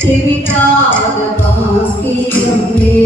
செவிட்டாத பாக்கியமே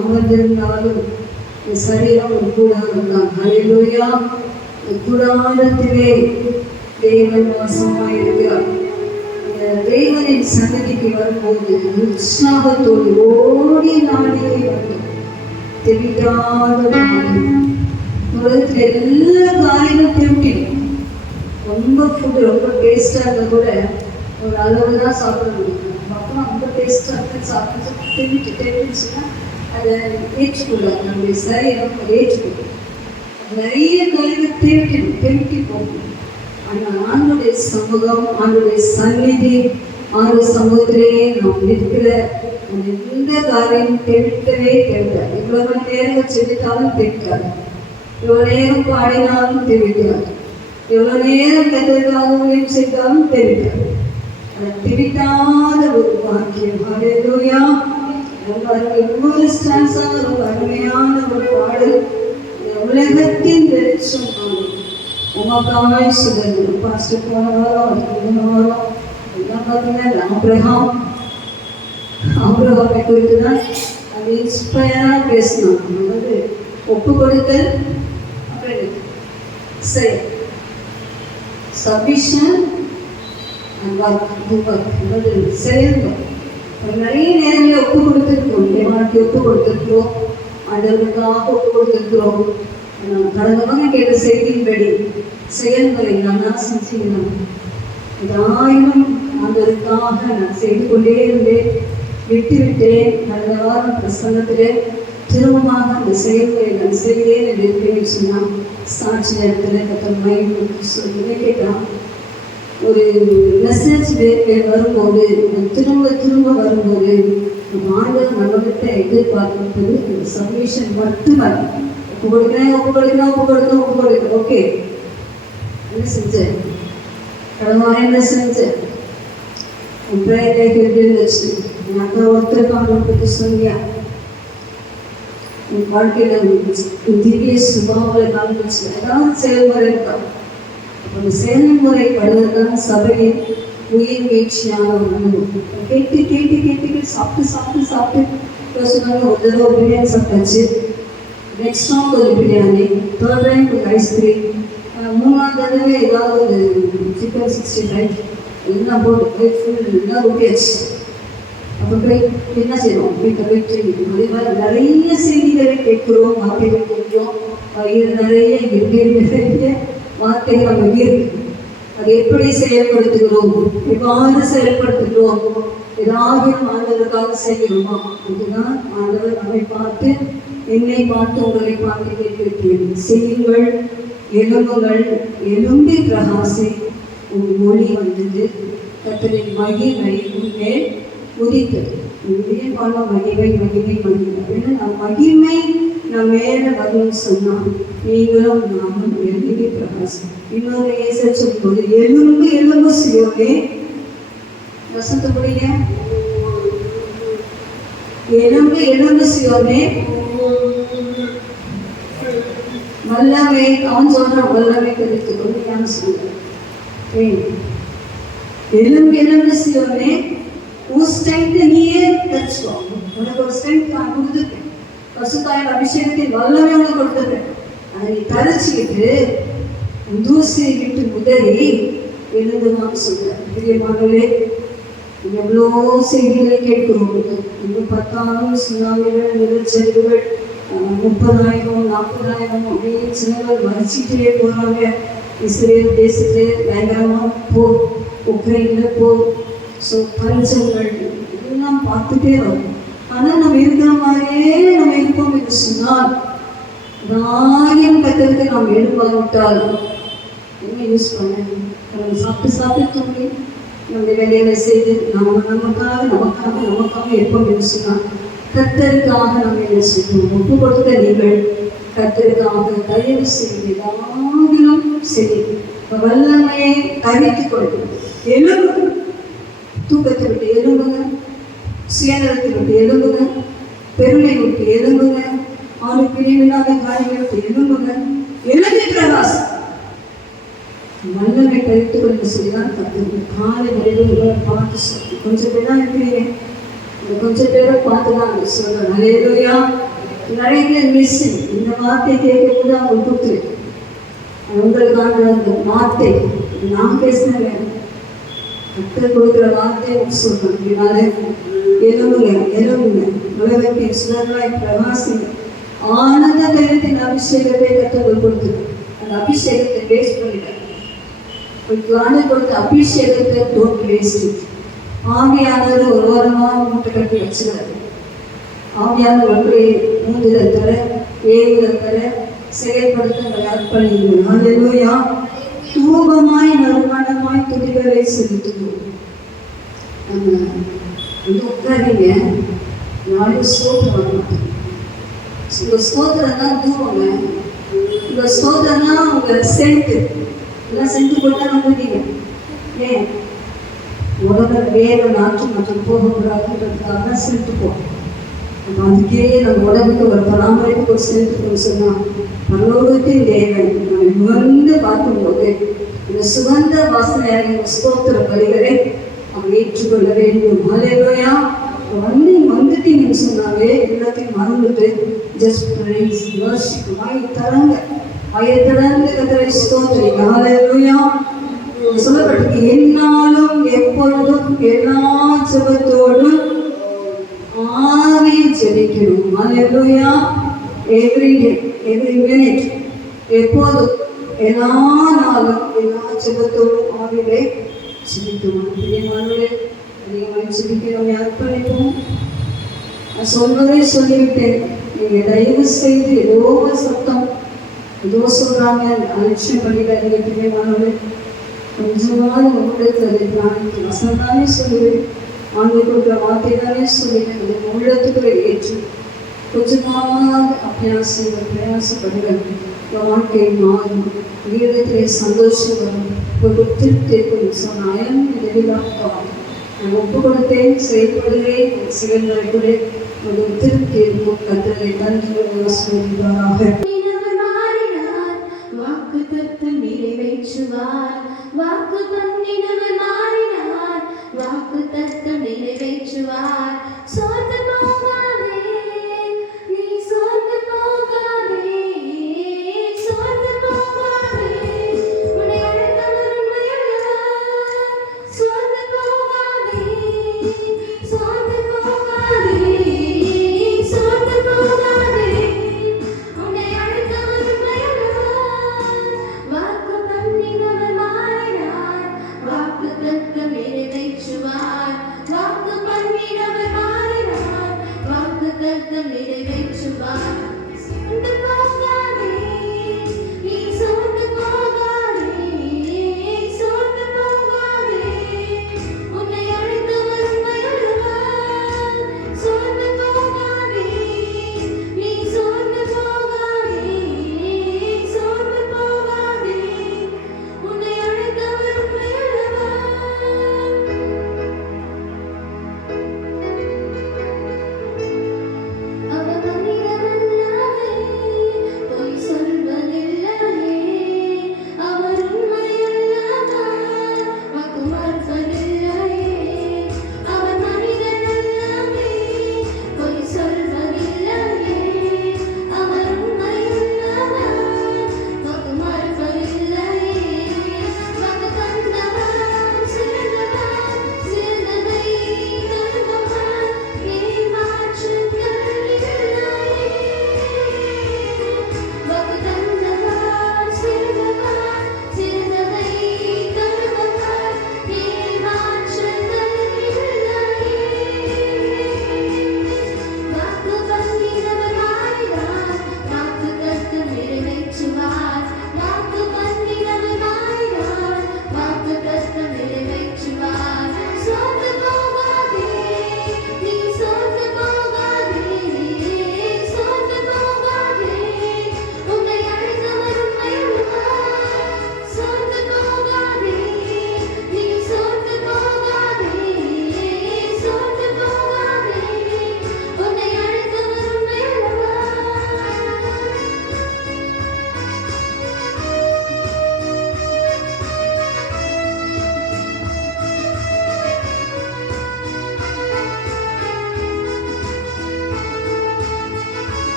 அமர்ந்திருந்தாலும் சரீரம் ஒரு கூடாரம் தான். ஹல்லேலூயா. கூடாரத்திலே தேவன் வாசமாயிருக்கிறார். தேவனின் சன்னதிக்கு வரும்போது உற்சாகத்தோடு ஓடி நாடியே வந்தோம். தெரியாத உலகத்தில் எல்லா காரியமும் திரும்பிடும். ரொம்ப ஃபுட்டு ரொம்ப டேஸ்டாக இருந்தால் கூட ஒரு அளவு தான் சாப்பிட முடியும். அப்புறம் ரொம்ப டேஸ்டாக சாப்பிட்டு தெரிஞ்சுன்னா அதை ஏற்றுக்கொள்ளாது. நம்முடைய சரீரம் ஏற்றுக்கொள்ளும். நிறைய காரியங்கள் திருப்பி போகும். ஆனால் ஆண்டுடைய சமூகம், ஆண்டுடைய சந்நிதி, ஆண்டு சமூகத்திலே நாம் இருக்கிற எந்த காரியம் தெரிவிக்கவே தெரியாது. இவ்வளோ மணி நேரம் செலுத்தாலும் தெரிவிக்காது. இவ்வளோ நேரம் பாடினாலும் தெரிவிக்காது. எவ்வளோ நேரம் கதற்காகவும் செய்தாலும் தெரிவிக்காது. அதை தெரிவிக்காத ஒரு பாக்கியம். ஹல்லேலூயா. ஒவ்வொரு ஸ்டான்ஸாக ரொம்ப அருமையான ஒரு பாடல். உலகத்தின் வெளிச்சம் உமக்காய் சுதந்திரம். பாஸ்டர் போன வாரம் எல்லாம் பார்த்தீங்கன்னா ஆபிரகாமை குறித்து தான் அது இன்ஸ்பயராக பேசினாங்க. அதாவது ஒப்பு கொடுத்தல், அப்புறம் செயல், சபிஷன் அண்ட் ஒர்க், அதாவது செயல்கள். நிறைய நேரங்களில் ஒப்பு கொடுத்துருக்கோம். தேவனுக்கு ஒப்பு கொடுத்துருக்கிறோம், ஆண்டவர்களுக்காக ஒப்பு கொடுத்துருக்கிறோம். கடந்த வாரம் கேட்ட செய்தியின்படி செயல்முறை நான் செஞ்சுக்கிறேன். இதாயிரம் ஆண்டவருக்காக நான் செய்து கொண்டே இருந்தேன், விட்டுவிட்டேன். கடந்த வாரம் பிரசங்கத்திலே திரும்பமாக அந்த செயல்முறை நான் செய்தேன் என்று இருப்பேன்னு சொன்னால் சாட்சி நேரத்தில் கத்தர் மைண்ட் சொல்லி கேட்டான். ஒரு மெசேஜ் வரும்போது திரும்ப வரும்போது ஆண்டவர் நம்மகிட்ட எதிர்பார்ப்பது அந்த சப்மிஷன் மட்டுமல்ல. ஒப்பு கொடுக்கணும். ஓகே, என்ன செஞ்சேன்? கடந்த என்ன செஞ்சேன்? வச்சு என் அக்கா ஒருத்தருக்காக பற்றி சொல்லியா உன் வாழ்க்கையில் திவ்ய சுபாவங்களை காண்பிச்சு ஏதாவது செயல்முறை இருக்கா? அந்த செயல்முறை படுவதுதான் சபையின் உயிர் மீட்சியான ஒரு அனுபவம். கேட்டு சாப்பிட்டு சொன்னாங்க. ஒரு தடவை பிரியாணி சாப்பிட்டாச்சு, நெக்ஸ்ட் டைம் ஒரு பிரியாணி, தேர்ட் டைம் ஒரு ஐஸ்கிரீம், மூணாவது தடவை ஏதாவது ஒரு சிக்கன் 65 எல்லாம் போட்டு ஃபுல்லாக ஊட்டியாச்சு. அப்போ போய் என்ன செய்யணும், வீட்டில் போய் செய்யணும். அதே மாதிரி நிறைய செய்திகளை கேட்கிறோம், வார்த்தைகள் கேட்கிறோம், வயிறு நிறைய நிறைய வார்த்தைகள் நம்ம இருக்கு. அதை எப்படி செயல்படுத்துகிறோம், எவ்வாறு செயல்படுத்துகிறோம், ஏதாவது ஆண்டவருக்காக செய்கிறோமா? இதுதான் ஆண்டவர் நம்மை பார்த்து, என்னை பார்த்து, உங்களை பார்த்து கேட்டிருக்கிறேன். செய்யுங்கள், எலும்புகள், எலும்பி பிரகாசி, உன் மொழி வந்தது, கர்த்தரின் மகிமை உன்மேல் உதித்தது. இதே போல மகிமை மகிமை மகிமை நம் மகிமை நம் மேல வரும்னு சொன்னால் நீங்களும் நானும் எழுதி பிரகாசம். இன்னொரு ஏச சொல்லும்போது எலும்பு எலும்பு சியோனே, வசந்தபடிய எலும்பு எலும்பு சியோனே வல்லமை, அவன் சொல்றான் வல்லமை தெரிவித்துக்கொண்டு நான் சொல்றேன். எலும்பு எலும்பு சியோனே, உன் ஸ்ட்ரென்த் நீயே தச்சுக்கோ. உனக்கு ஒரு ஸ்ட்ரென்த் நான் கொடுத்துருக்கேன், பசுத்தாயின் அபிஷேகத்தின் வல்லமை உனக்கு கொடுத்துருக்கேன். அதை நீ தரிச்சுக்கிட்டு தூசியை விட்டு முதலி எழுந்துமான்னு சொல்றேன். பிரியமானவர்களே, எவ்வளோ செய்திகளை கேட்கிறோம். இன்னும் 10,000 சுனாமிகள், நிலச்சரிவுகள், 30,000 40,000 அப்படியே சிலவர் மதிச்சுட்டே போறாங்க. இஸ்ரேல் தேசத்து பயங்கரமாக போர், உக்ரைனில் போர், பஞ்சங்கள் இதெல்லாம் பார்த்துட்டே வரும். ஆனால் நம்ம இருக்கிற மாதிரியே நம்ம இருப்போம் என்று சொன்னால், தாரியம் கத்தருக்கு நாம் எழுப்பாவிட்டால் என்ன யூஸ் பண்ண? நம்ம சாப்பிட்டு தூங்கி நம்முடைய வேலைகளை செய்து நமக்காக இருப்போம் என்று சொன்னால், கத்தருக்காக நம்ம என்ன செய்வோம்? ஒப்பு கொடுத்த நீங்கள் கத்தருக்காக தயவு செய்து ஏதாவிலும் சரி வல்லமையை அறிவித்துக் கொள்ளும். எலும்பு, தூக்கத்தை விட்டு எலும்புங்க, சுயநலத்தை விட்டு எலும்புங்க, பெருமை விட்டு எலும்புங்க, அவனுக்கு பிரிவில்லாத காரியங்களை விட்டு எலும்புங்க, எழுதி பிரகாசம் வல்லமை கழித்துக் கொண்டு சொல்லிதான் கற்றுக்கணும். காலை வரையில் பார்த்து சொல்லி கொஞ்சம் பேர் தான் இருக்கிறீங்க, இந்த கொஞ்சம் பேரை பார்த்து தான் சொல்றேன். ஹல்லேலூயா. நிறைய பேர் மிஸ்ஸிங். இந்த வார்த்தை கேட்கக்கூட அவங்க கொடுத்து உங்களுக்கான அந்த வார்த்தை நான் பேசினேன், கற்றுக் கொடுக்குற வார்த்தை சொல்றேன். இதனால எலும்புங்க உலகத்தை சுடராய் பிரகாசிங்க. ஆனந்த தைலத்தின் அபிஷேகத்தை கற்றுக் கொடுத்து அந்த அபிஷேகத்தை வேஸ்ட் பண்ணிட்டாங்க. கொடுத்த அபிஷேகத்தை டோன்ட் வேஸ்ட். ஆவியானவர் ஒரு வாரமாக மூட்டை கட்டி வச்சுக்கிறாரு. ஆவியானவர் ஒன்றை மூந்துதல் தர, ஏவுதல் தர, செயல்படுத்த அர்ப்பணிங்கள். ஹல்லேலூயா. தூபமாய் நறுமணமாய் துதிகளை செலுத்துவோம். நம்ம உட்காரிங்க, நாளைக்கு ஸ்தோத்திரம் வர மாட்டோம். உங்கள் ஸ்தோத்திரம் தான் தூவங்க, உங்கள் ஸ்தோத்திரம் தான் உங்கள் சென்ட். எல்லாம் சென்ட் போட்டால் நம்புவீங்க. ஏன் உடனே வேற நாற்று மற்றும் போகக்கூடாதுன்றதுக்காக சென்ட் போகும். அப்போ அதுக்கே நம்ம உடம்புக்கு ஒரு பராமரிப்பு ஒரு சென்ட் சொன்னால், பரலோகத்தின் தேவன் நம்ம நுகர்ந்து பார்க்கும்போது இந்த சுகந்த வாசனையாக ஸ்தோத்திர பலிகளை அவங்க ஏற்றுக்கொள்ள வேண்டும். ஹல்லேலூயா. வந்துட்டீங்கன்னு சொன்னாலே எல்லாத்தையும் மறந்துட்டு ஜஸ்ட் பிரைஸ் வர்ஷிப் வயத்தடந்து கர்த்தரை ஸ்தோத்திரிங்க. ஹல்லேலூயா. சொல்லப்பட்டிருக்கு, என்னாலும் எப்பொழுதும் எல்லா ஜெபத்தோடும் ஆவியில் ஜெபிக்கணும். ஹல்லேலூயா. எவ்ரி டே, எவ்ரி மினிட், எப்போதும், எல்லா நாளும், எல்லா ஜெபத்தோடும் ஆவியிலே ஜெபிக்கணும். பிரியமானவர்களே, அதிகமாக ஜெபிக்க நம்ம அர்ப்பணிப்போம். நான் சொல்வதை சொல்லிவிட்டேன். நீங்கள் தயவு செய்து ஏதோ சத்தம் ஏதோ சொல்கிறாங்க அலட்சியம் பண்ணிடாதீங்க. பிரியமானவர்களே, கொஞ்சமாவது உங்களுக்கு அதை பிராணிக்கு வசனம் தானே சொல்லுவேன், ஆண்டு கொடுக்குற வார்த்தை தானே சொல்லுவேன். அதை உள்ளத்துக்குள்ள ஏற்று கொஞ்சமாவது பிரயாசப்படுங்கள். வாழ்க்கை மாறும், வீரத்திலே சந்தோஷம் வரும், ஒரு திருப்தி இருக்கும். சொன்னாயம் நான் ஒப்பு கொடுத்தேன், செயல்படுகிறேன், செயல்முறைகளே ஒரு திருப்தி இருக்கும். கர்த்தரை நன்றி சொல்கிறாராக. வாக்கு தத்தம் நிறைவேற்றுவார், வாக்கு பண்ணினவர் மாறினார், வாக்கு தத்தம் நிறைவேற்றுவார். சோர்ந்து போகாதே, நீ சோர்ந்து போகாதே, சோர்ந்து போகாதே, உன்னை அழைத்தவர் உண்மையுள்ளார். சோர்ந்து போகாதே, சோர்ந்து வாக்குத்தத்தம் நிறைவேற்றுவார். சோர்ந்து போகாதே, நீ சோர்ந்து போகாதே, சோர்ந்து போகாதே. உன்னை அழைத்தவர் உண்மையுள்ளவர். சோர்ந்து போகாதே, நீ சோர்ந்து போகாதே, சோர்ந்து போகாதே. உன்னை அழைத்தவர் உண்மையுள்ளவர். அவர் மனிதனல்ல,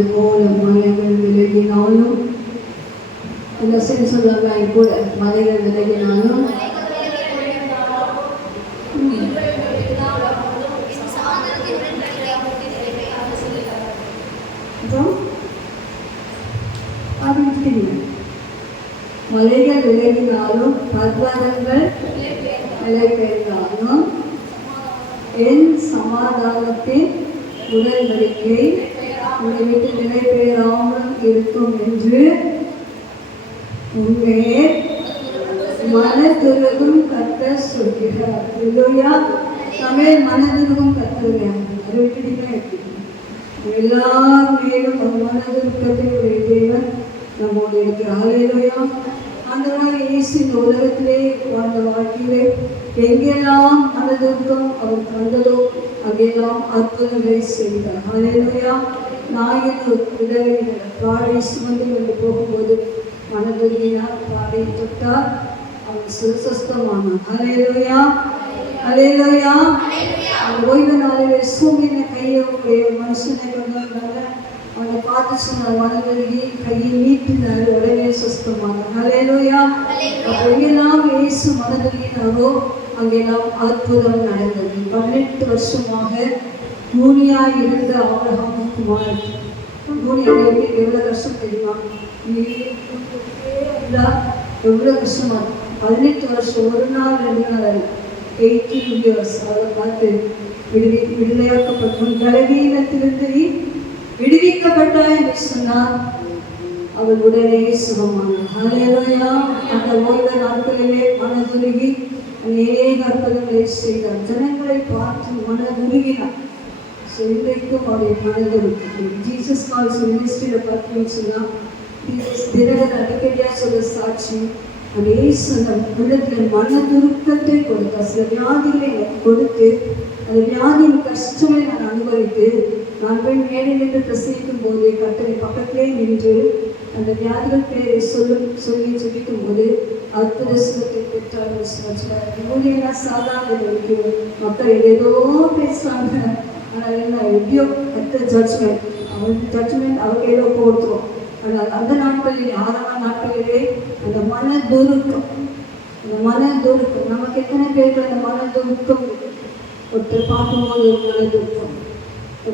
அதுபோல மலைகள் விலகினாலும் இந்த சொல்லாம கூட மலைகள் விலகினாலும் மலைகள் விலகினாலும் பர்வதங்கள் நிலை பெயர்ந்தாலும் என் சமாதானத்தின் உடன்படிக்கை உங்களை விட்டு நிலை பெயராமல் இருக்கும் என்று உண்மையே மனதுருகும் கர்த்தர் சொல்கிறார். இல்லையா? தமிழ் மனதுருகும் கர்த்தர் அதை விட்டுட்டீங்களே எல்லார் மேலும் ஒரு மனதுருக்கத்தை தேவன் நம்மோடு இருக்கிறார். இல்லையா? அந்த மாதிரி இயேசு இந்த உலகத்திலே வாழ்ந்த வாழ்க்கையிலே எங்கெல்லாம் மனதுருக்கம் அவர் கண்டதோ அங்கெல்லாம் அற்புதங்களை செய்தார். ஹல்லேலூயா. நாயின் விதவையினர் பாடை சுமந்து கொண்டு போகும்போது மனதுருகினார், பாடை தொட்டார், அவர் சுஸ்தமானார். ஹல்லேலூயா, ஹல்லேலூயா. அந்த ஓய்வு நாளிலே சூமின கையை உடைய மனுஷனை கொண்டு வந்தாங்க. அவனை பார்த்து சொன்னார், மனதுருகி கையை நீட்டினார், உடனே சுஸ்தமானார். ஹல்லேலூயா. எங்கெல்லாம் இயேசு மனதுருகினாரோ அங்கெல்லாம் அற்புதம் நடந்தது. 18 வருஷமாக கூலியாய் இருந்த ஆபிரகாம் குமாரன் கூலியாக எவ்வளோ கஷ்டம் தெரியுமா? எவ்வளோ கஷ்டமா 18 வருஷம், ஒரு நாள் 2 நாள் 18 years அவரை பார்த்து விடுதலையாக்கப்பட்ட பலவீனத்திலிருந்து விடுவிக்கப்பட்டாய் என்று சொன்னார். அவள் உடனே சுகமானார். ஹல்லேலூயா. அந்த ஓய்வு நாட்களிலே மனதுருகி அநேக அற்புதங்களை செய்தார். ஜனங்களை பார்த்து மனதுருகினார். இன்றைக்கும் அவருடைய மனதுருக்கு ஜீசஸ் கால்ஸ் மினிஸ்ட்ரியில் பார்த்தீங்கன்னு சொன்னால் தினகரன் அடிக்கடியாக சொல்ல சாட்சி அந்த உள்ளத்தில் மனதுருக்கத்தை கொடுத்தார். சில வியாதிகளை எனக்கு கொடுத்து அந்த வியாதியின் கஷ்டங்களை நான் அனுபவித்து நான் போய் மேலே நின்று பிரசவிக்கும் போது கட்டளை பக்கத்திலே நின்று அந்த வியாதிகள் பேரை சொல்லி ஜெபிக்கும் போது அற்புத சுகத்தை பெற்றார்கள். ஊழியெல்லாம் சாதாரண மக்கள் ஏதோ பேசுறாங்க. ஆனால் என்ன எப்படியோ கத்த ஜட்ஜ்மெண்ட் அவங்க ஏதோ போடுறோம். ஆனால் அந்த நாட்களிலே ஆரம்ப நாட்களிலே அந்த மனதுருக்கம் நமக்கு எத்தனை பேருக்கு அந்த மனதுருக்கம் ஒருத்தர் பார்க்கும்போது ஒரு மனதுருக்கம்,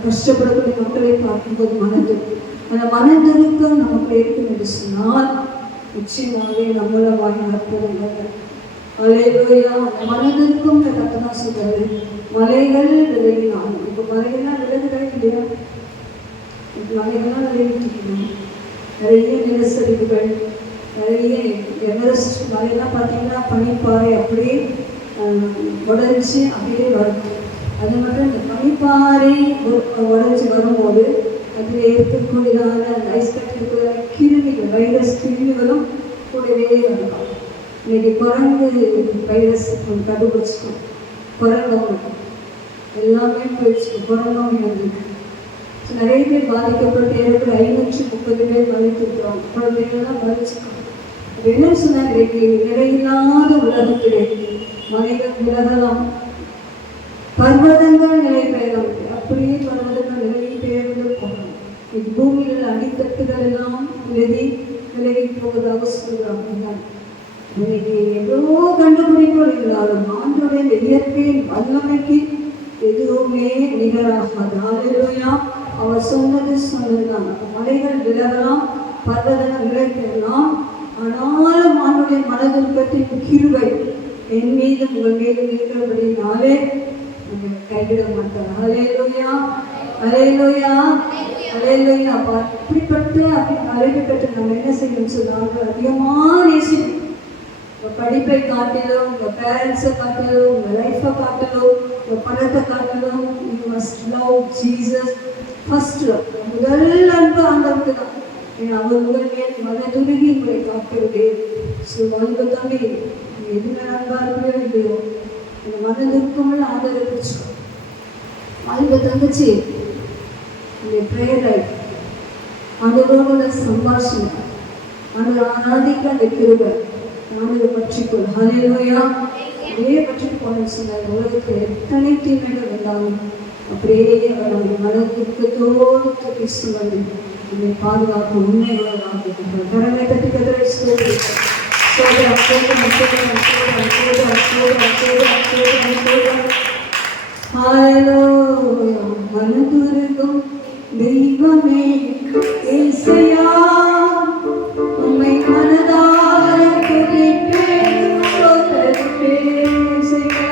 கஷ்டப்படக்கூடிய மக்களை பார்க்கும்போது மனதுருக்கம், அந்த மனதுருக்கம் நமக்கு இருக்கும் என்று சொன்னால் நிச்சயமாகவே நம்மளவாய் அற்புதங்கள். ஹல்லேலூயா. அந்த மனதுருக்கம் கத்ததான் சொல்றாரு, மலைகள் விலகினாலும். இப்போ மலைகள்லாம் விலகுதா இல்லையா? மலைகள்லாம் விலகிட்டுருக்கணும். நிறைய நிலச்சரிவுகள், நிறைய எவரெஸ்ட் மலையெல்லாம் பார்த்தீங்கன்னா பனிப்பாறை அப்படியே உடஞ்சி அப்படியே வரும். அது மட்டும் இந்த பனிப்பாறை உடஞ்சி வரும்போது அதில் இருக்கக்கூடியதான ஐஸ் கட்டி இருக்கிற கிருமிகள், வைரஸ் கிருமிகளும் கூடவே வரலாம். இன்னைக்கு குரங்கு வைரஸ் கண்டுபிடிச்சிக்கும். குரங்கம் எல்லாமே போயிடுச்சு. குரங்கம் இருக்கு. நிறைய பேர் பாதிக்கப்பட்டு இருக்கிற 530 பேர் பாதித்திருக்கிறோம். குழந்தைகள்லாம் பாதிச்சிருக்கோம். என்ன சொன்னாங்க, நிலையில்லாத உலகத்திலே மலைகள் விலகலாம், பர்வதங்கள் நிலை பெயரும். அப்படியே பர்வதங்கள் நிலை பெயர்ந்து போகலாம். இது பூமியில் அடித்தட்டுகள் எல்லாம் விலகி போவதாக சொல்றாங்க. இன்னைக்கு எவ்வளோ கண்டுபிடிப்புகள் இருந்தாலும் ஆண்டவருடைய இயற்கையின் வல்லமைக்கு எதுவுமே நிகராகாது. ஹல்லேலூயா. அவர் சொன்னதுதான். மலைகள் விலகலாம், பர்வதங்கள் நிலை பெறலாம், ஆனாலும் ஆண்டவருடைய மனதுருக்கத்தின் கிருபை என் மீது உங்கள் மீது இருக்கிறபடினாலே நம்ம கைவிட மாட்டார். ஹல்லேலூயா, ஹல்லேலூயா, ஹல்லேலூயா. அப்படிப்பட்டு அழைக்கப்பட்டு நம்ம என்ன செய்யணும்னு சொன்னாங்க, அதிகமாக நேசிக்கணும். உங்கள் படிப்பை காட்டிலும், உங்கள் பேரண்ட்ஸை காட்டிலும், உங்கள் லைஃப்பை காட்டிலும், உங்கள் பணத்தை காட்டிலும், you must love Jesus first. முதல் அன்பு ஆண்டவருக்கு தான். ஏன்னா அவர் உங்கள் மேல் மனதுருகி உங்களை காக்கிறது. ஸோ அன்பு தம்பி, எதுவுமே அன்பா இருக்கவே இல்லையோ அந்த மனதுருக்கமுள்ள ஆதரவு அன்பு தங்கச்சி, இந்த ப்ரேயர் லைஃப் ஆண்டவரோட சம்பாஷணம், ஆண்டவர் ஆராதிக்க அந்த கிருபை ஆண்டவரை பற்றிக்கொள். ஹல்லேலூயா. அப்படியே பற்றிட்டு போனேன்னு சொன்னார். உலகத்தில் எத்தனை தீமைகள் வந்தாலும் அப்படியே அவர் நம்முடைய மனதுருக்கத்தோடு தூக்கி சுமந்து உன்னை பாதுகாக்க உண்மையுள்ளதாக கரங்களை தட்டி கதரை ஸ்தோத்திரிக்கிறோம். ஸ்தோத்திரம், ஸ்தோத்திரம், ஸ்தோத்திரம், ஸ்தோத்திரம், ஸ்தோத்திரம், ஸ்தோத்திரம், ஸ்தோத்திரம், ஸ்தோத்திரம், ஸ்தோத்திரம். ஹல்லேலூயா. மனதுருகும் தெய்வமே இயேசுயா, உம்மை மனதார துதிப்பேன், ஸ்தோத்திரிப்பேன். இயேசுயா,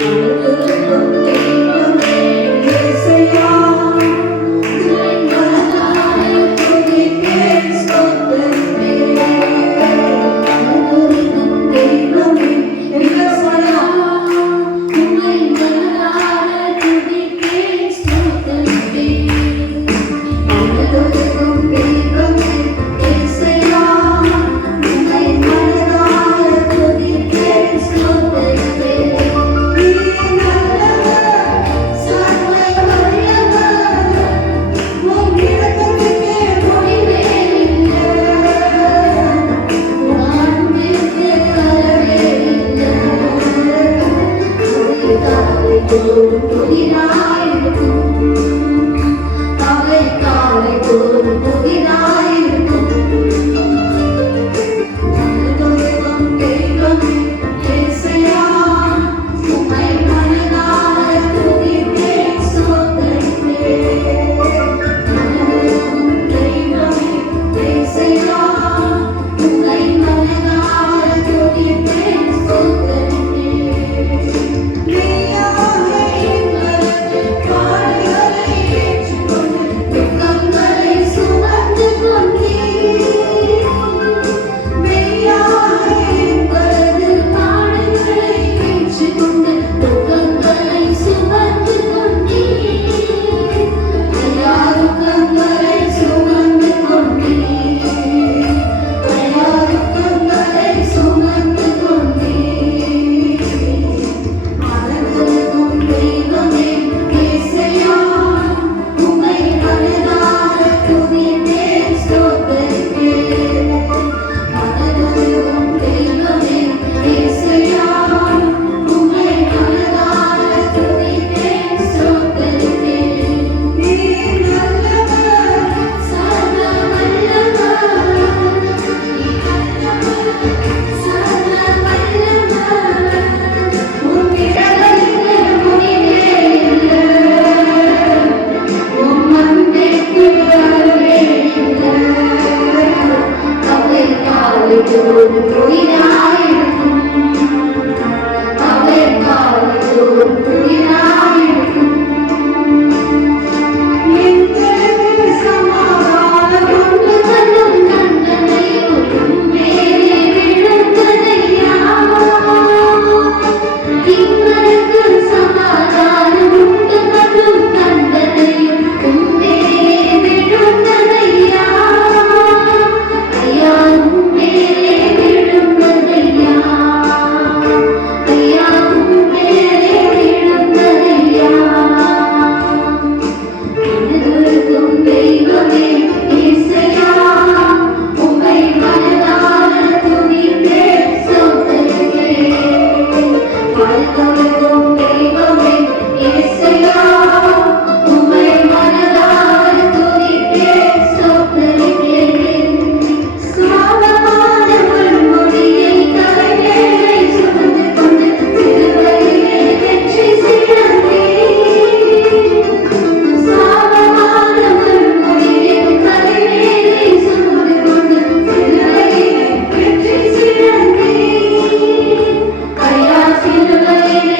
மனதுருகும் தெய்வமே இயேசுயா, உம்மை மனதார துதிப்பேன், ஸ்தோத்திரிப்பேன். மனதுருகும் தெய்வமே எங்கள் சரணம் உம்மை மனதார துதிப்பேன், ஸ்தோத்திரிப்பேன். மனதுருகும் தெய்வமே இயேசுயா, உம்மை மனதார துதிப்பேன், ஸ்தோத்திரிப்பேன். நீ நல்லவர், சர்வ வல்லவர், உம் இரக்கத்துக்கே முடிவே இல்லை. உம் அன்பிற்கு அளவே இல்லை. காலை தோறும் புதிதாயிருக்கும், அவை காலை தோறும் புதிதாயிருக்கும். மனதுருகும் தெய்வமே இயேசுயா, உம்மை மனதார துதிப்பேன், ஸ்தோத்திரிப்பேன். மனதுருகும் தெய்வமே இயேசுயா, உம்மை மனதார துதிப்பேன், ஸ்தோத்திரிப்பேன். நீயாவே எங்களது பாடுகளை ஏற்றுக்கொண்டு துக்கங்களை சுமந்து கொண்டீர். மெய்யாவே எங்களது பாடுகளை ஏற்றுக்கொண்டு துக்கங்களை சுமந்து கொண்டீர். ஐயா, துக்கங்களை சுமந்து கொண்டீர். ஐயா, துக்கங்களை சுமந்து கொண்டீர். மனதுருகும் தெய்வமே இயேசுயா, உம்மை மனதார துதிப்பேன், ஸ்தோத்திரிப்பேன். மனதுருகும் தெய்வமே இயேசுயா, உம்மை மனதார துதிப்பேன், ஸ்தோத்திரிப்பேன். நீர் நல்லவர், சர்வ வல்லவர், நீர் நல்லவர், சர்வ வல்லவர், உம் இரக்கத்துக்கு முடிவே இல்லை. உம் அன்பிற்கு அளவே இல்லை. அவை காலை தோறும் புதிதாயிருக்கும், அவை காலை தோறும் புதிதாயிருக்கும். எங்களுக்கு சமாதானம் கொண்டு வரும் தண்டனை உம் மேலே விழுந்ததையா. எங்களுக்கு சமாதானம் உண்டு வரும் தண்டனையும் உம் மேலே விழுந்ததையா. ஐயா, உம் மேலே விழுந்ததையா. ஐயா, உம் மேலே விழுந்ததையா. மனதுருகும் தெய்வமே இயேசுயா, உம்மை மனதார துதிப்பேன், ஸ்தோத்திரிப்பேன். மனதுருகும் தெய்வமே இயேசுயா, உம்மை மனதார துதிப்பேன், ஸ்தோத்திரிப்பேன். சாபமான பொன்முடியை தலைமேலே சுமந்து கொண்டு சிலுவையிலே வெற்றி சிறந்தீர். சாபமான பொன்முடியை தலைமேலே சுமந்து கொண்டு சிலுவையிலே வெற்றி சிறந்தீர். ஐயா, சிலுவையிலே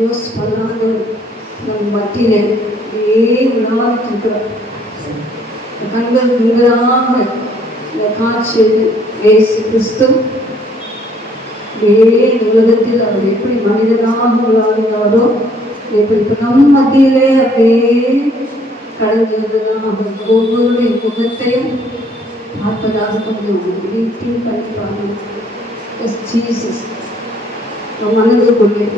யோசிச்சு பண்ணாத நம் மத்தியில் உணவாக இருக்கிறார். கண்கள் கண்களாக இந்த காட்சியில் இயேசு கிறிஸ்து உலகத்தில் அவர் எப்படி மனிதனாக விளையாடினாரோ எப்படி இப்போ நம் மத்தியிலே அப்படியே கடந்து வந்ததாக ஒவ்வொரு முகத்தையும் பார்ப்பதாக கொஞ்சம் வீட்டில் கண்டிப்பாக ஜீசஸ் நம் மனதுக்குள்ளே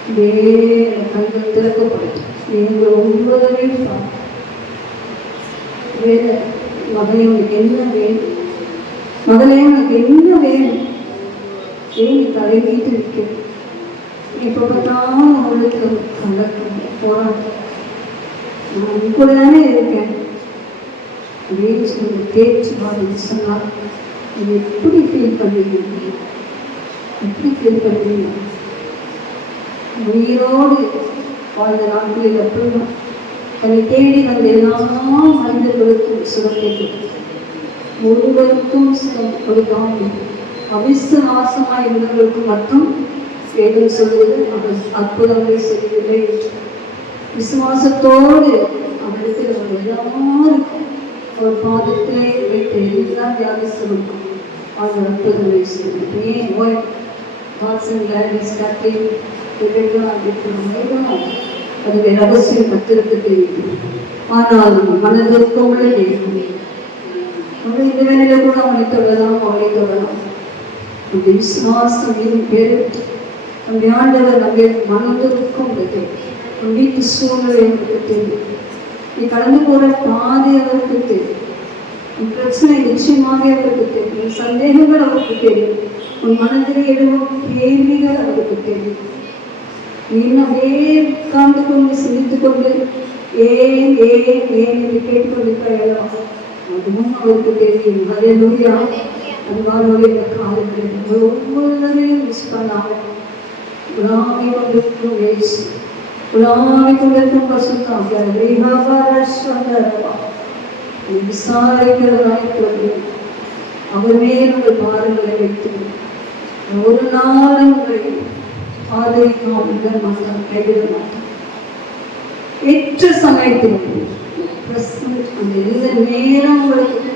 அப்படியே கண்கள் திறக்கப்படும். நீங்கள் ஒவ்வொருவரையும் வேற மகளே உனக்கு என்ன வேணும், மகளே உனக்கு என்ன வேணும், ஏன் நீ தலை வீட்டு நிற்க, எப்போ பார்த்தாலும் அவளுக்கு போராட்டம், நான் கூட தானே இருக்கேன் அப்படின்னு சொல்லி பேச்சுவார்த்தை சொன்னால் நீ எப்படி ஃபீல் பண்ணுவீங்க, எப்படி ஃபீல் பண்ணுவீங்க? உயிரோடு வாழ்ந்த நாட்களில் அப்படின்னா தன்னை தேடி வந்த எல்லா மனிதர்களுக்கும் சுகம் கேட்கிறது, ஒருவருக்கும் சுகம் கொடுக்காமல் அவிசுவாசமாய் இருந்தவர்களுக்கும் மட்டும் வேதம் சொல்வது அவர் அற்புதங்களை செய்யவில்லை என்று. விசுவாசத்தோடு அவரிடத்தில் அவர் எல்லாருக்கும் அவர் பாதத்திலே வைத்த எல்லா வியாதிஸ்தருக்கும் அவர் அற்புதங்களை செய்வது. ஏன் அதுவே ரகசியம் கத்திற்கு தெரியும். ஆனால் மனதிற்கும் இந்த வேலையில கூட அவனை தொடரலாம், அவளை தொடரலாம். அந்த விசுவாசம் பெருட்டு அந்த ஆண்டவர் நம்ம மனதிற்கும் உன் வீட்டு சூழ்நிலை அவருக்கு தெரியும், நீ கடந்து போற பாதை அவருக்கு தெரியும், உன் பிரச்சனை நிச்சயமாக அவருக்கு தெரியும், உன் சந்தேகங்கள் அவருக்கு தெரியும், உன் மனதிலே எழுவும் கேள்விகள் அவருக்கு தெரியும். நீ அப்படியே உட்கார்ந்து கொண்டு சிந்தித்துக் கொண்டு ஏன் ஏன் ஏன் என்று கேட்டுக்கொண்டிருக்கிறோம், அதுவும் அவருக்கு தெரியும். ஹல்லேலூயா. அதுவாகவே காலத்தில் ஒவ்வொருவரையும் மிஸ் பண்ணாமல் உலாவி கொண்டிருக்கும் இயேசு, உலாவி கொண்டிருக்கும் பரிசுத்தர் விசாரிக்கிறவராய் கொண்டு அவர் மேல் உங்கள் பாரங்களை வைத்து ஒரு நாள் உங்களை ஆதரிக்காமல் மாட்டார், கைவிட மாட்டார். ஏற்ற சமயத்தில் அந்த எந்த நேரம் உங்களுக்கு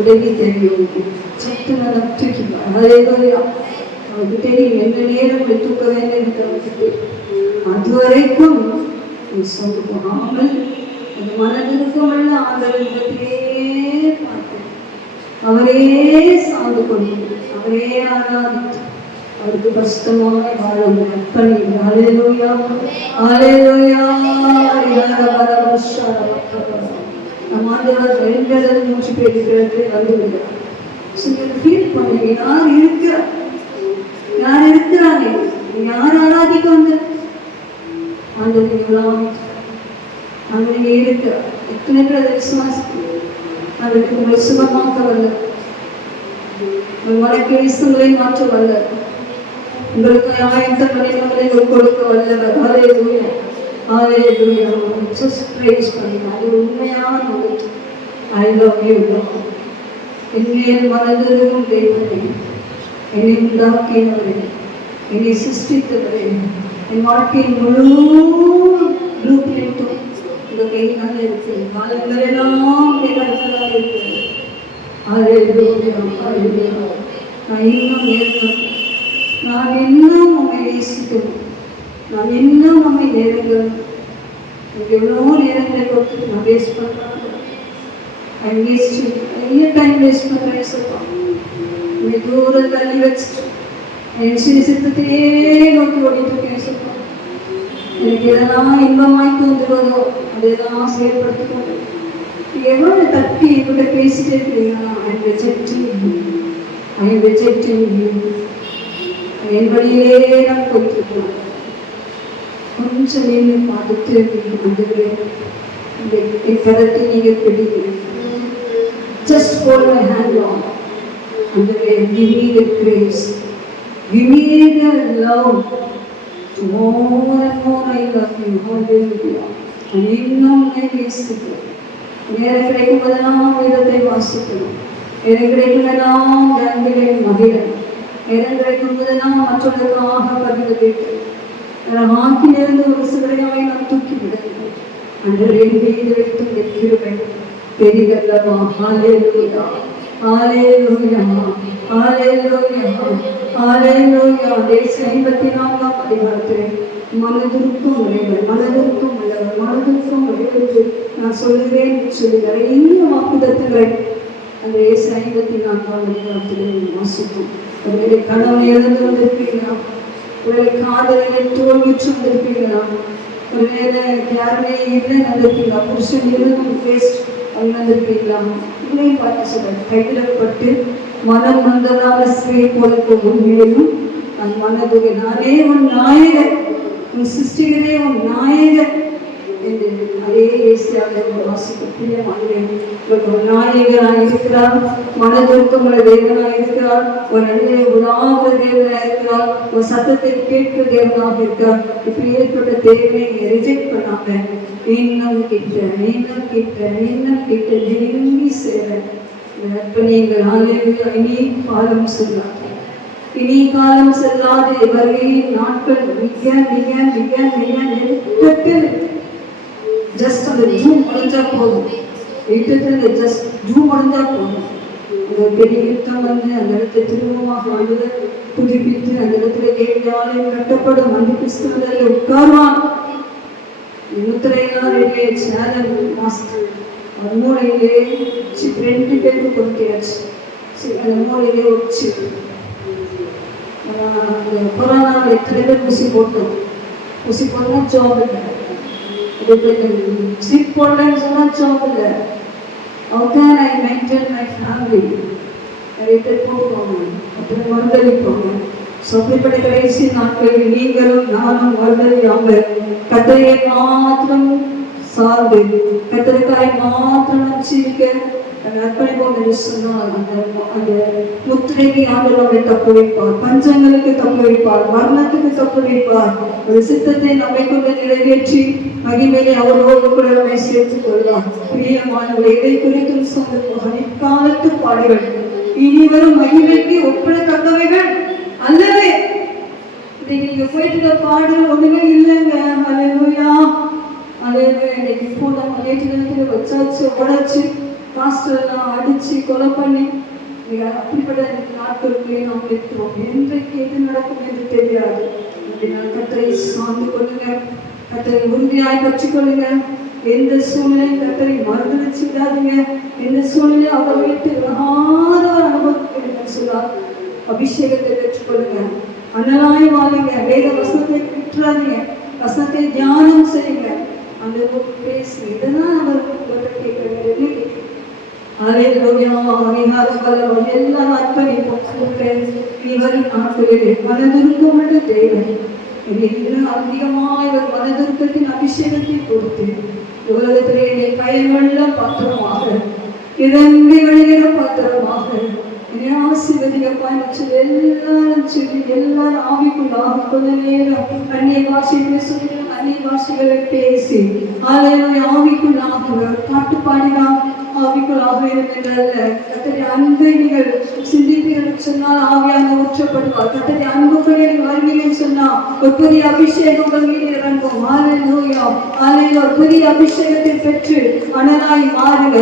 உதவி தெரியும், சத்து நலம் தூக்கிப்பார். அவருக்கு தெரியும் எந்த நேரம் உங்களை தூக்க வேண்டும். அது வரைக்கும் சொந்து போகாமல் அந்த மனதிற்கும் உள்ள ஆதரவிடத்திலே பார்த்து அவரே சார்ந்து கொண்டு அவரே ஆராதித்து அவருக்கு கஷ்டமாக வாழும் அர்ப்பணி. ஹல்லேலூயா, ஹல்லேலூயா. நம் ஆண்டவர் வெண்கடல் மூச்சு பேசுகிறது வந்து விடுகிறார். ஃபீல் பண்ணுங்க, யார் இருக்கிறார், யார் இருக்கிறாங்க, யார் ஆராதிக்க வந்து ஆண்டவர்களாம் அங்கே இருக்கிறார். எத்தனை பேர் அதை விசுவாசிக்க அதற்கு உங்களை சுகமாக்க வல்ல, உங்கள் மனக்கேசுகளை மாற்ற வல்ல, உங்களுக்கு ஆயத்த மனிதர்களை கொடுக்க வல்லவர். ஹல்லேலூயா, ஹல்லேலூயா. ஜஸ்ட் பிரைஸ் பண்ணுங்க. அது உண்மையான உங்களுக்கு ஐ லவ் யூ லார்ட். என் மனதிலும் தேவனே, என்னை உண்டாக்கினவரே, என்னை சிருஷ்டித்தவரே, என் வாழ்க்கையின் முழு ப்ளூ பிரிண்ட்டும் இந்த கையினால இருக்கு, காலங்களெல்லாம் கருத்தலாக இருக்கிறது. ஹல்லேலூயா, ஹல்லேலூயா. நான் இன்னும் நேரம், நான் இன்னும் உண்மை நேசிக்கணும், நான் இன்னும் உண்மை நேரங்கள் எவ்வளோ நேரங்களை கொடுத்து நான் வேஸ்ட் பண்ணுறேன். நிறைய டைம் வேஸ்ட் பண்ணுறேன் சொல்லுவாங்க. உண்மை தூரம் தள்ளி வச்சுட்டு என் சித்தத்தையே நோக்கி ஓடிட்டு இருக்கேன் சொல்லுவாங்க. எனக்கு எதெல்லாம் இன்பமாய் தோன்றுவதோ அதெல்லாம் செயல்படுத்திக்கொண்டு எவ்வளோ தப்பி இவங்க பேசிட்டே இருக்கிறீங்கன்னா ஐ எம் ரிஜெக்டிங் யூ. என் வழியே நான் போயிட்டு இருக்கேன். கொஞ்சம் நீங்கள் பார்த்துட்டு என் கரத்தை நீங்கள் பிடிங்க. Just hold my hand on and give me the grace, give me the love to more and more I love you. Hallelujah. நான் இன்னும் நேசிக்கிறேன். நேரம் கிடைக்கும் போதெல்லாம் வேதத்தை வாசிக்கணும், நேரம் கிடைக்கும் எல்லாம் கண்களை மகிழணும், நேரம் கிடைக்கும் போதெல்லாம் மற்றவர்களுக்காக பதிவு கேட்டு வாக்கிலிருந்து ஒரு சிவரையாய் நாம் தூக்கி விடுங்கள். அன்று மீது வைத்து நிற்கிறேன் பெரிதல்லவா. ஹல்லேலூயா, ஹல்லேலூயா, ஹல்லேலூயா, ஹல்லேலூயா. தேச 54ஆம் அதிகாரத்திலே மனதிற்கும் உடையவர், மனதிற்கும் உள்ளவர், மனதிற்கும் உடையவர் நான் சொல்லுகிறேன் சொல்லி நிறைய வாக்குத்தத்தங்களை அந்த தேச 54ஆம் அதிகாரத்திலே வாசிக்கும். ஒருவேளை கணவனை இழந்து வந்திருப்பீங்களா, ஒருவேளை காதலிலே தோல்விற்று வந்திருப்பீங்களா, ஒருவேளை யாருமே இல்லை வந்திருப்பீங்களா, புருஷன் இருந்தும் வேஸ்ட் அவங்க வந்திருப்பீங்களா, இதையும் பார்த்து சொல்றேன். கைவிடப்பட்டு மனம் வந்ததான ஸ்திரீ போல உண்மையிலும் நான் மனதுக்கு நானே உன் நாயகன், உன் சிருஷ்டிகரே உன் நாயகன் என்று அதே ஏசியாவில் வாசிக்கக்கூடிய ஒரு நாயகனாக இருக்கிறார். மனதிற்கு உங்களை தேவனாக இருக்கிறார். ஒரு நடுவே உலாவுற தேவனாக இருக்கிறார். ஒரு சத்தத்தை கேட்கிற தேவனாக இருக்கிறார். இப்படி ஏற்பட்ட தேவனை ரிஜெக்ட் பண்ணாம இன்னும் கிட்ட இன்னும் கிட்ட இன்னும் கிட்ட நெருங்கி சேர நீங்கள் ஆலயங்கள் இனி காலம் செல்லாது, இனி காலம் செல்லாது. வருகையின் நாட்கள் மிக மிக மிக மிக நெருக்கத்தில். ஜஸ்ட் அந்த ஜூம் முடிஞ்சா போதும், யுத்தத்தில் ஜஸ்ட் ஜூம் முடிஞ்சா போதும். அந்த பெரிய யுத்தம் வந்து அந்த இடத்தை திரும்பமாக வந்து புதுப்பித்து அந்த இடத்துல ஆலயம் கட்டப்படும். அந்த கிறிஸ்துவதில் உட்கார்வான். முத்திரையெல்லாம் ரெடியே சேனல் மாஸ்டர் அந்த மூளையிலே 2 பேருக்கு கொடுத்தாச்சு. அந்த மூளையிலே வச்சு கொரோனாவில் எத்தனை பேர் ஊசி போட்டோம். ஊசி போடலாம் ஜாப் இல்லை, ஸ்லிப் போடலன்னு சொன்னால் ஜாப் இல்லை. How can I maintain my family? நிறைய பேர் போடுவாங்க, அப்புறம் மறுதளிப்பாங்க. அப்படிப்பட்ட கடைசி நாட்களில் நீங்களும் நானும் மறுதளியாம கத்தரையை மாத்திரம் சார்ந்து கத்தரைக்காய் மாத்திரம் நினைச்சிருக்க அர்ப்பணிப்போம் என்று சொன்னால் அந்த முத்திரைக்கு ஆண்டவரை தப்பு வைப்பார், பஞ்சங்களுக்கு தப்பு வைப்பார், மரணத்துக்கு தப்பு வைப்பார். ஒரு சித்தத்தை நம்மை கொண்டு நிறைவேற்றி மகிமையை அவரோடு கூட நம்மை சேர்த்துக் கொள்ளலாம். பிரியமானவர்கள், எதை குறித்தும் சொல்லுவோம் இக்காலத்து பாடுகள் இனி வரும் மகிமைக்கு ஒப்பிடத்தக்கவைகள் அல்லவே. இன்னைக்கு நீங்க போயிட்டு பாடல் ஒண்ணுமே இல்லைங்க. அல்லேலூயா, அல்லேலூயா. இன்னைக்கு இப்போ நம்ம நேற்று வச்சாச்சு, உடைச்சு பாஸ்டர்லாம் அடிச்சு கொலை பண்ணி அப்படிப்பட்ட நாட்களுக்குள்ளே நாம் இருக்கிறோம். என்றைக்கு எது நடக்கும் என்று தெரியாது. கத்தரை சார்ந்து கொள்ளுங்க, கத்தரை உறுதியாய் பற்றிக்கொள்ளுங்க. எந்த சூழ்நிலையும் கத்தரை மறுதளிச்சு விடாதீங்க. எந்த சூழ்நிலையும் அவர் வீட்டு விலகாத ஒரு அனுபவம் சொல்லார். அபிஷேகத்தை பெற்றுக்கொள்ளுங்க, அனலாய் வாழுங்க, வேத வசனத்தை விட்டுறாதீங்க, வசனத்தை தியானம் செய்யுங்க, அந்த பேசுங்க. இதெல்லாம் அவர் கேட்கிறாங்க. எல்லாம் அர்ப்பணிப்போம். இவரின் நாட்களிலே மனதுருக்கமுள்ள தேவன் இன்னும் அதிகமாக இவர் மனதுருக்கத்தின் அபிஷேகத்தை கொடுத்து உலகத்திலே என்னை பயனுள்ள பாத்திரமாக இறங்கி வருகிற பாத்திரமாக என்னை ஆசீர்வதிக்கப்பாய் வச்சது எல்லாரும் சொல்லி எல்லாரும் ஆவிக்குள்ளாக கொஞ்ச நேரம் அந்நிய பாஷைகளை சொல்லி அந்நிய பாஷைகளை பேசி ஆலயம் ஆவிக்குள்ளாக பாட்டு பாடினான். ஆவிக்குள்ளாக இருக்கின்றல்ல கத்தருடைய அன்பை நீங்கள் சிந்திப்பீர்கள் சொன்னால் ஆவியாக ஊற்றப்படுவார். கத்தருடைய அன்புக்குள்ளே வருவீங்கன்னு சொன்னால் ஒரு புதிய அபிஷேகம் உங்கள் மீது இறங்கும். ஹல்லேலூயா, ஹல்லேலூயா. ஒரு புதிய அபிஷேகத்தை பெற்று அனலாய் மாறுங்க.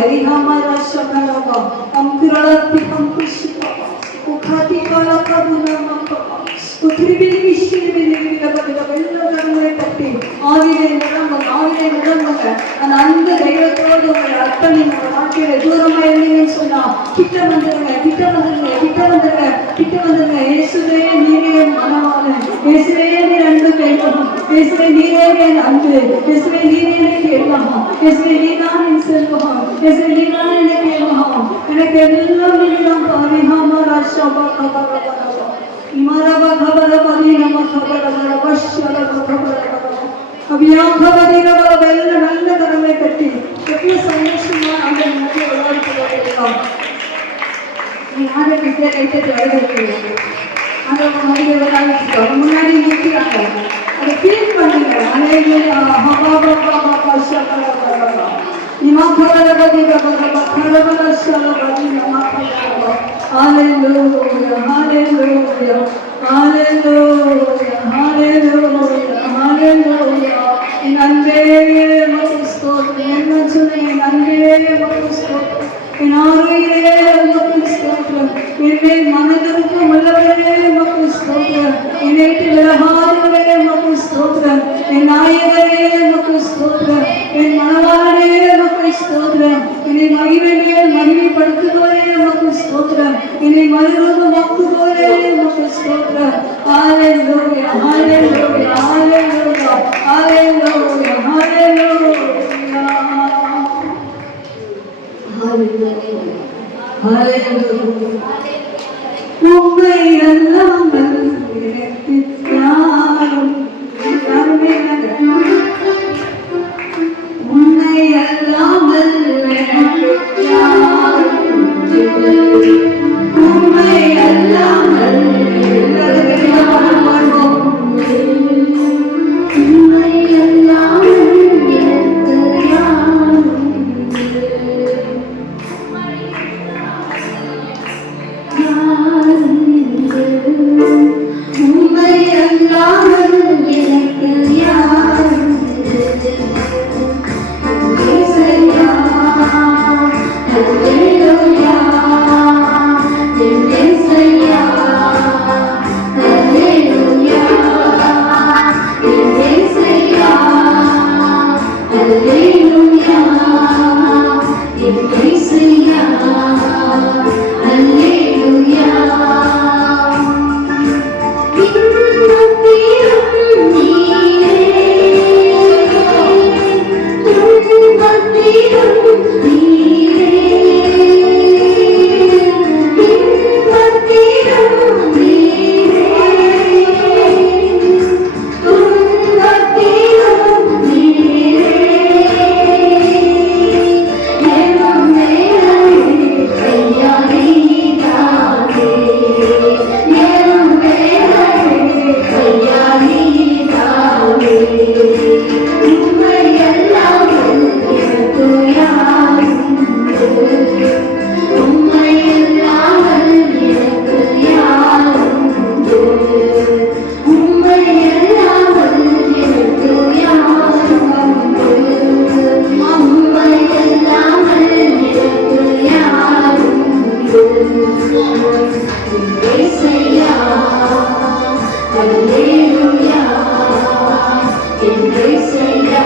அந்த அன்பு தெய்வத்தோடு உங்களை அர்ப்பணி வாழ்க்கையில தூரமா இருந்தீங்கன்னு சொன்னா கிட்ட வந்துருங்க, கிட்ட வந்துருங்க, கிட்ட வந்துருங்க, கிட்ட வந்துருங்க. இயேசுவே நீரே மனவாளன், இயேசுவே நீர் அன்பு கேட்கணும், இயேசுவே நீரே என் அன்பு, இயேசுவே நீரே எனக்கு எல்லாம், இயேசுவே நீதான் என் செல்வம், இயேசுவே நீதான் எனக்கு எல்லாம், எனக்கு எல்லாம் நீதான் பாரிஹாமா ராஷாபா கபரபா இமரபா கபரபதி நம கபரபா ஷலபா கபரபா அபியா கபரபா வெல்ல நல்ல கரங்களை கட்டி எவ்வளவு சந்தோஷமா அந்த நாட்டை விளையாடுகிறோம். ஆண்டவர் கிட்ட கைத்தட்டி வரவேற்கிறீங்க. அந்த மாதிரி விளையாடிட்டு முன்னாடி நிற்கிறாங்க. அதை ஃபீல் பண்ணுங்க. அலையிலேயே ஹபாபா ஷலபா இமா கபரபதி கபரபா கபரபா ஷலபா இமா கபரபா Hallelujah, hallelujah, hallelujah, hallelujah, hallelujah. என் அன்பே உமக்கு ஸ்தோத்திரம். என்ன சொல்லுங்க? என் அன்பே உமக்கு ஸ்தோத்திரம். என் ஆரோக்கியே உமக்கு ஸ்தோத்திரம். என்னை மனதிற்கும் உள்ளவரே உமக்கு ஸ்தோத்திரம். என்னை விட்டு விலகாதவரே உமக்கு ஸ்தோத்திரம். என் நாயகரே உமக்கு ஸ்தோத்திரம். என் மனவாளனே உமக்கு ஸ்தோத்திரம். என்னை மகிமையிலே மகிமைப்படுத்துபவரே உமக்கு ஸ்தோத்திரம். என்னை மறுரூபமாக்குபவரே உமக்கு ஸ்தோத்திரம். ஹalleluya, hallelujah, hallelujah, hallelujah, hallelujah, hallelujah. உம்மை அல்லாமல் எனக்கு யாரும் உன்னை அல்லாமல் எனக்கு யாரும் உம்மை அல்லாமல் எல்லாரும் வாழ்வோம். உம்மை அல்லாமல் எனக்கு யாரும் உம்மை அல்லாமல் எனக்கு யாரும் இயேசுயா ஹல்லேலூயா இயேசுயா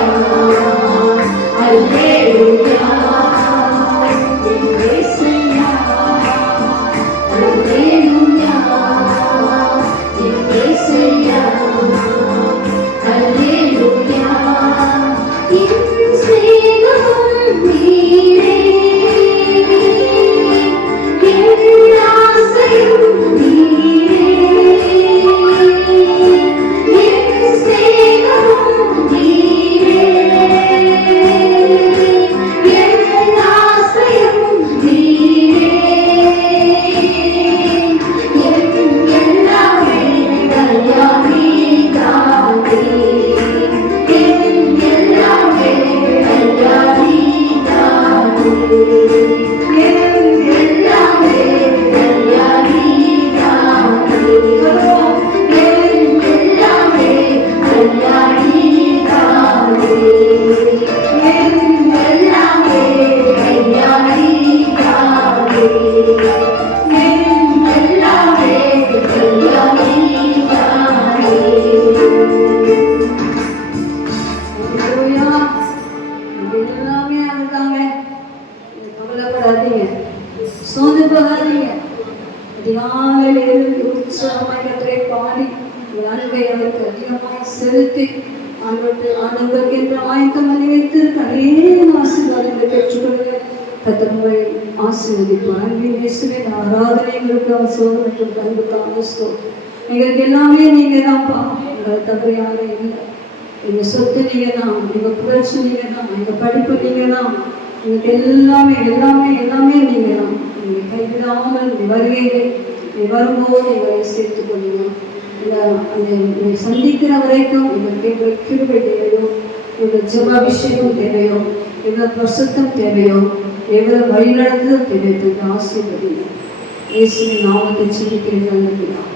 ஹல்லேலூயா இயேசுயா ஹல்லேலூயா இயேசுயா ஹல்லேலூயா அதிகாலையில் எழுந்து உற்சாகமாய் கர்த்தரை பாடி உங்கள் அன்பை அவருக்கு அதிகமாய் செலுத்தி ஆண்டவருக்கு என்று ஆயத்தம் பண்ணி வைத்திருக்க அநேக ஆசீர்வாதங்களை பெற்றுக்கொள்ளுங்க. கர்த்தர் உங்களை ஆசீர்வதிப்பார். அன்பின் இயேசுவின் ஆராதனை உங்களுக்கு சோதனைக்கு அன்புக்காக ஸ்தோத்திரம். எங்களுக்கு எல்லாமே நீங்க தான்ப்பா, எங்களை தவிர யாரும் இல்லை. எங்க சொத்து நீங்க தான், எங்க புகழ்ச்சி நீங்க தான், எங்க படிப்பு நீங்க தான், எங்களுக்கு எல்லாமே எல்லாமே எல்லாமே நீங்க தான். நீங்க கைவிடாமல் வருகையை வரும்போது எங்களை சேர்த்துக் கொள்ளுங்க. அந்த சந்திக்கிற வரைக்கும் எங்களுக்கு கிருபை தேவையோ, எங்கள் ஜெபாபிஷேகம் தேவையோ, எவ்வளவு பிரசுத்தம் தேவையோ, எவ்வளவு வழிநடத்துதல் தேவையோ ஆசீர்வதிங்க. இயேசுவின் நாமத்தை ஜெபிக்கிறேன் நல்ல பிதாவே.